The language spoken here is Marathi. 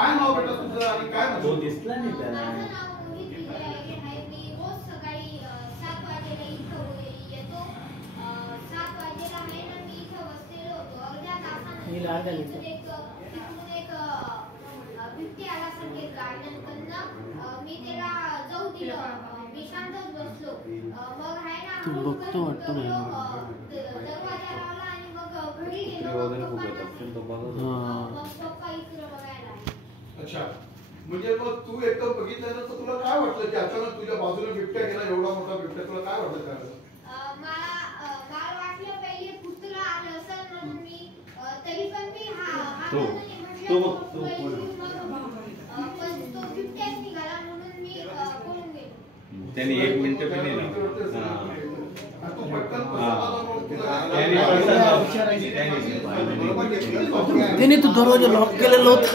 काय नाव बेटा तुझं आणि काय तो दिसला नाही त्याला. तू बघतो वाटतं मला. अच्छा, म्हणजे मग तू एकदम बघितल्यानंतर तुला काय वाटलं की अचानक तुझ्या बाजूने बिबट्या गेला, एवढा मोठा बिबट्या, तुला काय वाटलं त्यावेळेस? मला वाटलं पहिले कुत्रा आलं असेल म्हणून मी तरी पण मी तो पण तो बिबट्याच निघाला म्हणून मी पळून गेलो. त्याने 1 मिनिट पण नाही लावलं. तू पटकन त्याने तो दरवाजा लॉक केलेला होता.